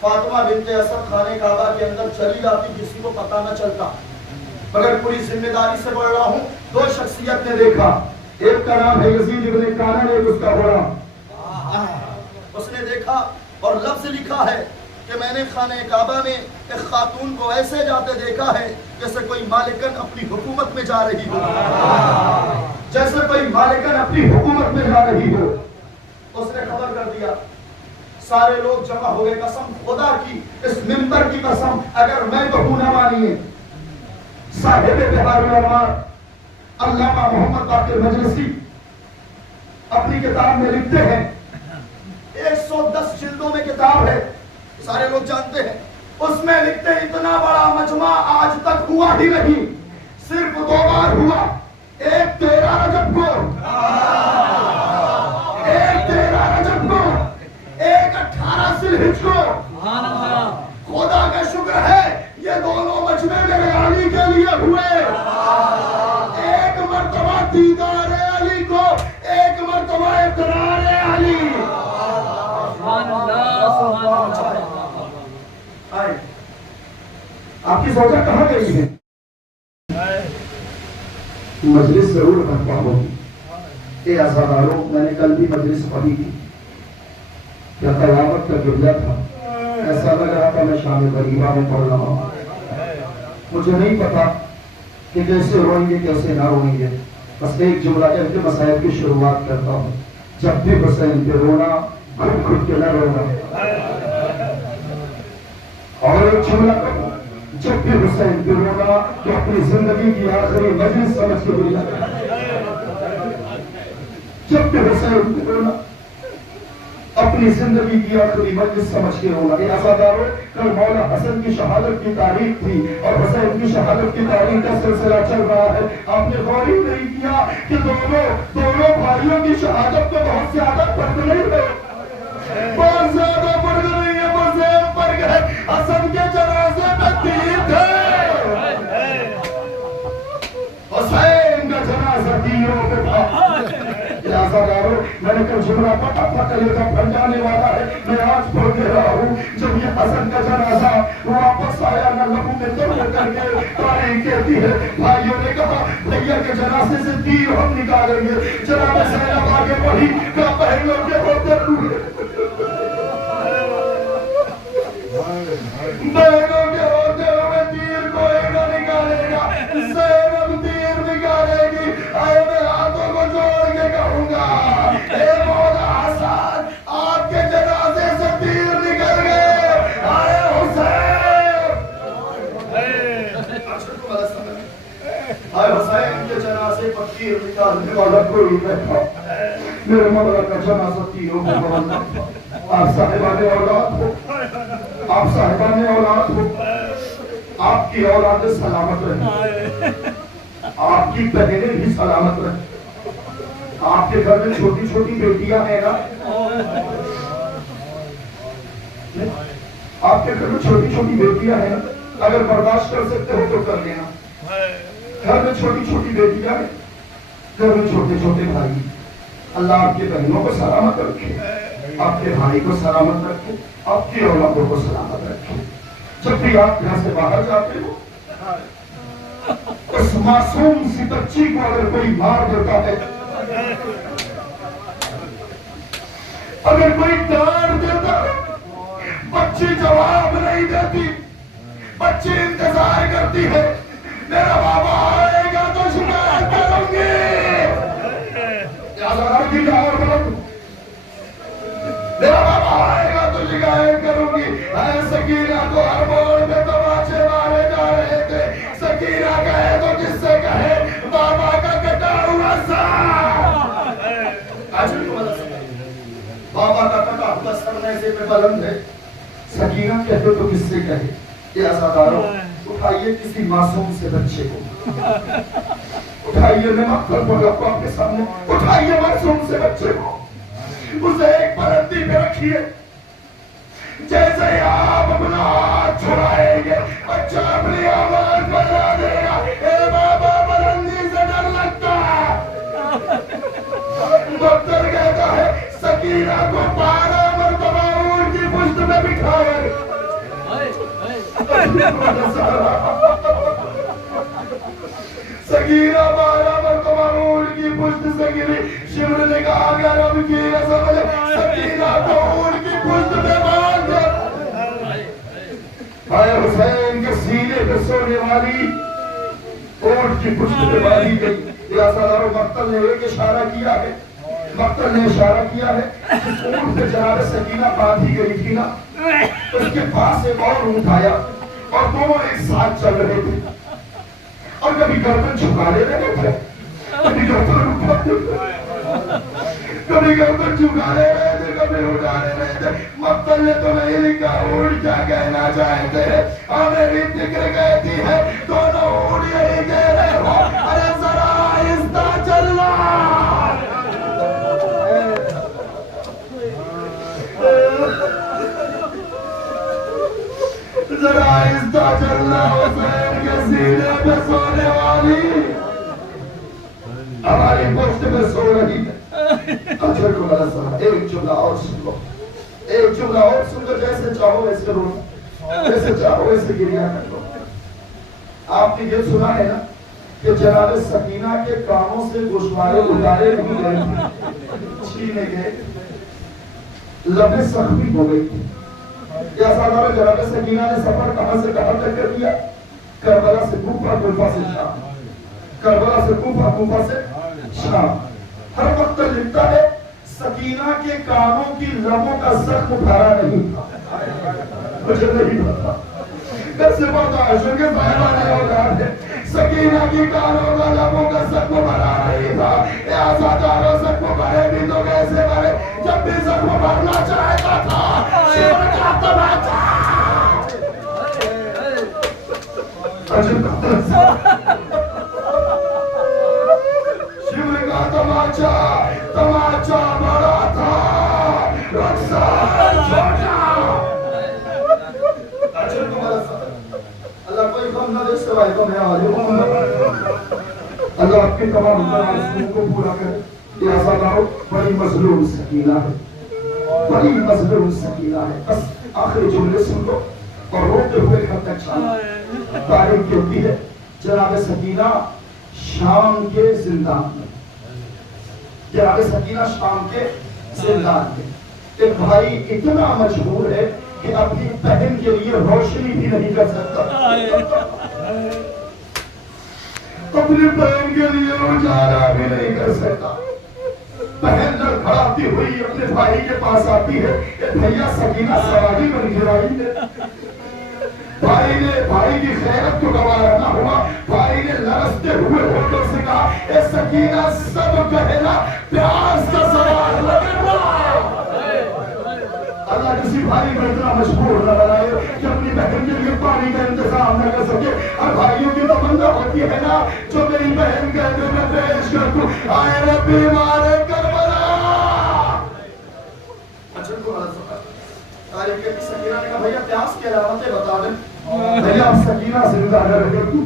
फातिमा बिनते असद खाने काबा के अंदर चली जाती, किसी को पता न चलता, मगर पूरी जिम्मेदारी से बोल रहा हूँ। दो शख्सियत ने देखा, एक का नाम है यजीद इब्न काना, एक उसका गुलाम। उसने देखा और लफ्ज लिखा है कि मैंने खाने काबा में एक खातून को ऐसे जाते देखा है जैसे कोई मालिकन अपनी हुकूमत में जा रही हो, जैसे कोई मालिकन अपनी हुकूमत में जा रही हो। उसने खबर कर दिया, सारे लोग जमा हो गए। कसम खुदा की, इस मिंबर की कसम, अगर मैं कहूं ना मानिए। साहिब बिहारुल अनवार अल्लामा मोहम्मद बाकिर मजलिसी अपनी किताब में लिखते हैं, 110 जिल्दों में किताब है, सारे लोग जानते हैं। उसमें लिखते हैं इतना बड़ा मजमा आज तक हुआ ही नहीं, सिर्फ 2 बार हुआ। एक 13 रजब को, एक 13 रजब को, एक 18 जिलहिज को। खुदा का शुक्र है ये दोनों मजमे मेरे अली के लिए हुए। एक मर्तबा दीदार अली को, एक मर्तबा इकरार अली। आपकी सोचा कहां गई है? मजलिस जरूर बर्पा होगी। ए आज़ादारों, मैंने कल भी मजलिस पढ़ी थी, क्या कयामत का गिरजा था। ऐसा लग रहा था मैं शाम गरीबा में पढ़ रहा हूँ। मुझे नहीं पता कि कैसे रोएंगे कैसे ना रोएंगे, बस एक जुमला कह के मसाइल की शुरुआत करता हूँ। जब भी हुसैन पे रोना, खुद खुद के न रोना। और एक जुमला कहूँ, जब भी हुसैन पे रोना तो अपनी जिंदगी की आखिरी मजलिस समझ के रोना। जब भी हुसैन पे रोना, अपनी जिंदगी की आखिरी मजलिस समझ के रोना। ये आज़ादारों, कल मौला हसन की शहादत की तारीख थी और हुसैन की शहादत की तारीख का सिलसिला चल रहा है। आपने गौर ही नहीं किया कि दोनों भाइयों की शहादत में बहुत ज्यादा फर्क नहीं है, बहुत ज्यादा फर्क नहीं है। हुसैन पर गए, हसन के जनाजे में तीर थे, हुसैन का जनाजा तीरों पे था। मैंने कल जुमला पटा था, कलेजा फट जाने वाला है, मैं आज बोल दे रहा हूँ। जब ये हसन का जनाजा वापस आया ना, लहू में दर्द करके तारीख कहती है, भाइयों ने कहा भैया के जनाजे से तीर हम निकालेंगे। जनाब सैयद आगे बढ़ी, क्या बहनों के होते हुए, बहनों के होते हुए तीर कोई न निकालेगा, सैयद तीर निकालेगी। आए मैं हाथों को जोड़ के कहूंगा, ए मौला हसन, आपके जनाजे से तीर निकल गए। आए हुसैन, आए हुसैन के जनाजे पर तीर निकालने वाला कोई नहीं था। मेरे मौला का जनाजा तीरों को बदलना। आप साहिबाने औलाद हो, आप साहिबाने औलाद हो, आपकी औलाद सलामत रहे, आपकी बहनें भी सलामत रहे। आपके घर में छोटी छोटी बेटियां हैं ना, आपके घर में छोटी छोटी बेटियां हैं, अगर बर्दाश्त कर सकते हो तो कर लेना। घर में छोटी छोटी बेटियां हैं, घर में छोटे छोटे भाई। अल्लाह आपके बहनों को सलामत रखे, आपके भाई को सलामत रखे, आपकी औलादों को सलामत रखे। जब भी आप घर से बाहर जाते हो, उस मासूम सी बच्ची को अगर कोई मार देता है, अगर कोई डांट देता है, बच्ची जवाब नहीं देती, बच्ची इंतजार करती है, मेरा बाबा आएगा तो शिकायत करूंगी। मेरा बाबा आएगा तो शिकायत करूंगी। सकीना को हर मोड़ में तमाचे मारे जा रहे थे। सकीना कहे तो किससे कहे, बाबा का कटा हुआ सर। बाबा का कटा हुआ सर ऐसे में बुलंद है। सकीना कहते तो किससे कहे। ये अज़ादारों, उठाइए किसी मासूम से बच्चे को, उठाइए, मैं मक्खन बोला आपके सामने, उठाइए मासूम से बच्चे को, उसे एक बुलंदी पे रखिए। जैसे आप अपना हाथ छुड़ाएंगे, बच्चा अपनी आवाज बना देगा, ए बाबा बुलंदी से डर लगता है। डॉक्टर कहता है सकीना को 12 मरतबा ऊंट की पुष्ट में बिठाए। सकीना 12 मरतबा ऊंट की पुष्ट से गिरी। शिवर ने कहा अगर अब की रस्म है, सकीना को ऊंट की पुष्ट में बांध दो। भाई हुसैन के सीने पे सोने वाली ऊंट की पुष्ट में बांधी गई। मक्तल ने एक इशारा किया है, मक्तल ने इशारा किया है, ऊंट पे जनाब सकीना बांधी गई थी ना, उसके पास एक और ऊंट आया और दोनों एक साथ चल रहे थे। और कभी गर्दन झुका ले रहे थे, कभी गर्दन झुका ले रहे थे, कभी उठा ले रहे थे। मक्तल ने तो नहीं लिखा ऊंट क्या कहना चाहते हैं, हमें भी जिक्र कहती है, दोनों ऊंट यही कह रहे हो, अरे जरा आहिस्ता चलना। जरा आहिस्ता चलना। हुसैन के सीने पे सोने वाली हमारी पुष्ट में सो रही है। अजर को बड़ा सा एक जुमला और सुन लो, एक जुमला और सुन लो, जैसे चाहो वैसे रो, जैसे चाहो वैसे गिरिया कर लो। आपने ये सुना है ना कि जनाब सकीना के कानों से गोशवारे उतारे नहीं गए, छीने गए, लबे सख्ती हो गई थी। जनाब सकीना ने सफर कहां से कहां तक कर दिया, करबला से कूफा, कूफा से शाम, करबला से कूफा, कूफा से शाम। हर वक्त लिखता है सकीना के कानों की लबों का जख्म भरा नहीं था, मुझे नहीं पता कैसे पता है, सकीना की कानों का लबों का जख्म भरा नहीं था। आजादारों जख्म भरे भी तो कैसे भरे, जब भी जख्म भरना चाहता था शिवर का तमाचा, शिवर का तमाचा, तमाचा बड़ा था, रुखसार छोटा। अल्लाह कोई कम ना दे सवाई तो मैं आ जाऊं। अल्लाह आपके तमाम आरज़ुओं को पूरा करे। ये आज़ादारों, बड़ी मज़लूम सकीना है, बड़ी मज़लूम सकीना है। बस आखिरी जुमले सुन लो और रोते हुए घर तक चलना। तारीख होती है जनाब सकीना शाम के जिंदान में, जनाब सकीना शाम के जिंदान में एक भाई इतना मजबूर है कि अपनी बहन के लिए रोशनी भी नहीं कर सकता, अपनी बहन के लिए उजाला भी नहीं कर सकता। बहन लड़खड़ाती हुई अपने भाई के पास आती है, भैया सकीना सवारी बन गिराई है। भाई की खैरत को गवारा ना हुआ, भाई ने लरसते हुए होठों से कहा, ए सकीना सब कहना प्यास का सवाल लगेगा। अल्लाह किसी भाई को इतना मजबूर न बनाए कि अपनी बहन के लिए पानी का इंतजाम न कर सके। और भाइयों की तमन्ना होती है ना, जो मेरी बहन कहते मैं पेश कर दूं, आए रब्बी मारे करबला। सकीना ने कहा भैया प्यास की अलामतें बता दें। भैया अब सकीना जिंदा न रहेगी,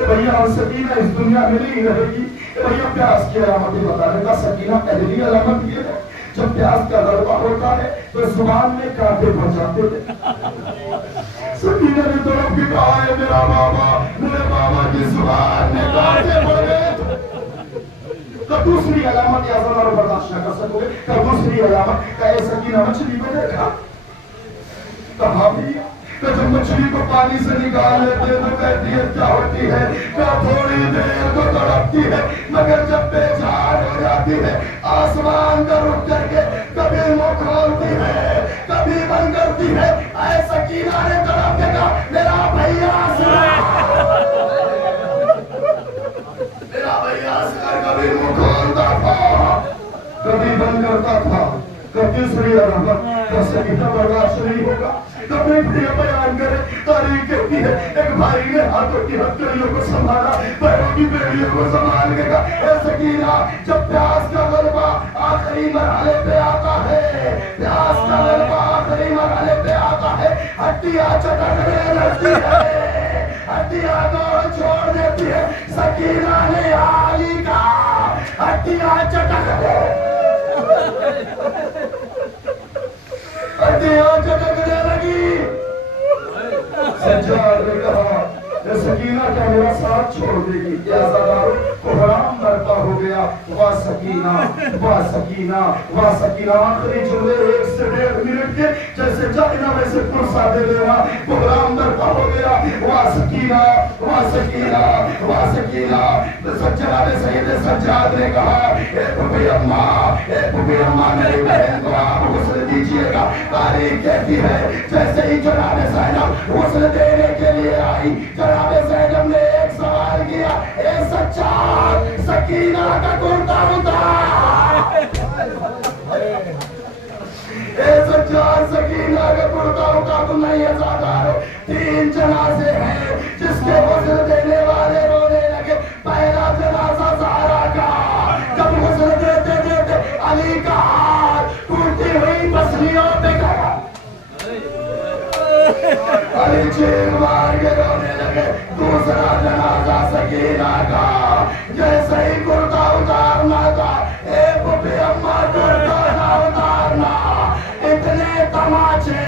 भैया अब सकीना इस दुनिया में नहीं रहेगी, भैया प्यास की अलामतें बता दें। सकीना पहली अलामत ये है, जब प्यास का गलबा होता है तो जुबान में कांटे भर जाते थे। सकीना ने तरफ के कहा है मेरा बाबा, मेरे बाबा की जुबान में कांटे भर गए। तो दूसरी अलामत और बर्दाश्त न कर सकोगे। तो दूसरी अलामत का सकीना मछली को देखा, कहा भैया तो जब मछली को पानी से निकाल लेते हैं तो कहती है क्या होती है, क्या थोड़ी देर को तड़पती है, मगर जब बेजान हो जाती है आसमान का रुख करके कभी मुंह खोलती है कभी बंद करती है। ऐसा किनारे तड़प देगा मेरा भैया कभी मुंह खोलता था कभी बंद करता था। कभी श्री रहमत कैसे कितना बर्दाश्त नहीं होगा। कभी भी बयान करे तारीख कहती है एक भाई ने हाथों की हथकड़ियों को संभाला पैरों की बेड़ियों को संभाल देगा। ऐसे कीना जब प्यास का गलबा आखिरी मरहले पे आता है, प्यास का गलबा आखिरी मरहले पे आता है, हड्डियां चटकने लगती है, हड्डियां दौड़ छोड़ देती है। सकीना ने आली का हड्डियां चटकने चटकने लगी। सज्जाद ने कहा सकीना क्या मेरा साथ छोड़ देगी, क्या ज़ादारो कोहराम बरपा हो गया। वाह सकीना वाह सकीना वाह सकीना। आखिरी जुमले 1 से 1.5 मिनट के जैसे जाना वैसे पुरसा दे लेना। कोहराम बरपा हो गया। वाह सकीना वाह सकीना वाह सकीना। सज्जाद सैयद सज्जाद ने कहा ए पुपी अम्मा मेरी बहन को आप गुस्ल दीजिएगा। तारीख कहती है जैसे ही जनाब ज़ैनब गुस्ल देने के लिए आई जनाब ज़ैनब ने एक सवाल किया, ए सज्जाद सकीना का कुर्ता उतार। ए सज्जाद सकीना का कुर्ता उतार। तो नहीं है ज़ादारो 3 जनाजे हैं जिसके गुस्ल देने वाले रोने लगे। पहला जनाजा ज़हरा का, जब गुस्ल देते देते अली का हाथ टूटी हुई पसलियों पे गया। अली चीख मार के रोने लगे। दूसरा जनाजा सकीना का, जैसे ही कुर्ता उतारना था ए पुपी अम्मा कुर्ता ना उतारना। इतने तमाचे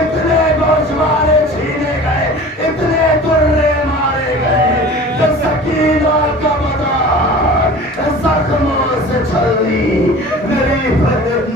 इतने गोशवारे छीने गए, इतने तुर्रे मारे गए कि सकीना का बदन जख्मों से छलनी मेरी बहन